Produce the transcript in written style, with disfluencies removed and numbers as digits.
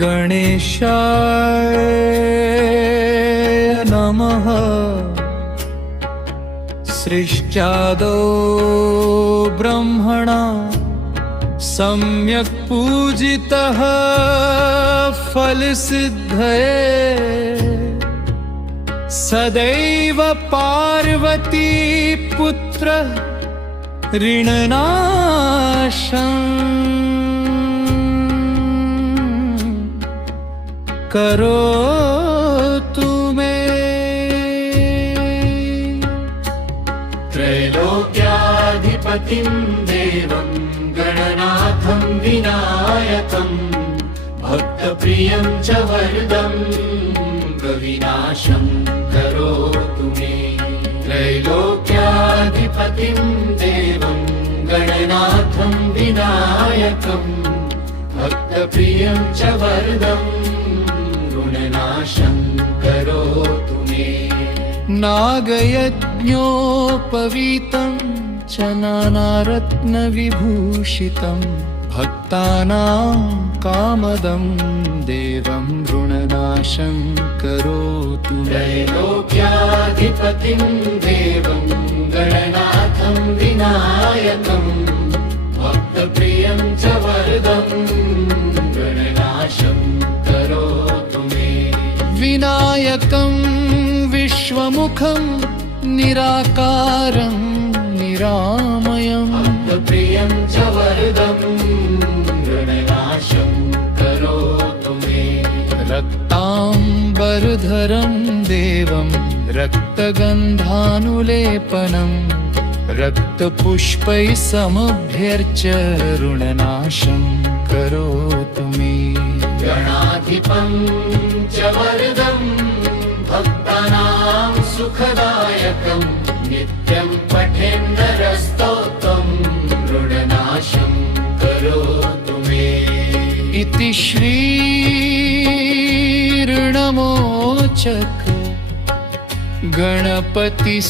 गणेशाय नमः। सृष्ट्यादौ ब्रह्मणा सम्यक् पूजितः फलसिद्धये सदैव पार्वती पुत्र ऋणनाशम् करोतु मे। त्रैलोक्याधिपतिं देवं गणनाथं विनायकं भक्तप्रियं च वरदं विनाशं करोतु मे। त्रैलोक्याधिपतिं देवं गणनाथं विनायकं भक्तप्रियं च वरदं ऋणनाशं करोतु मे। नागयज्ञोपवीतं च नानारत्नविभूषितं भक्तानां कामदं देवं ऋणनाशं करोतु मे। त्रैलोक्याधिपतिं देवं गणनाथं विनायकं भक्तप्रियं च वरदं ऋणनाशं करोतु मे। विनायकं विश्वमुखं निराकारं निरामयं भक्तप्रियं च वरदं ऋणनाशं करोतु मे। रक्ताम्बरधरं देवं रक्तगन्धानुलेपनं रक्तपुष्पैः समभ्यर्च्य ऋणनाशं करोतु मे। गणाधिपं च वरदं भक्तानां सुखदायकं नित्यं पठेन्नरस्तोत्रं ऋणनाशं करोतु मे। इति श्री ऋणमोचक गणपतिस्तोत्रम्।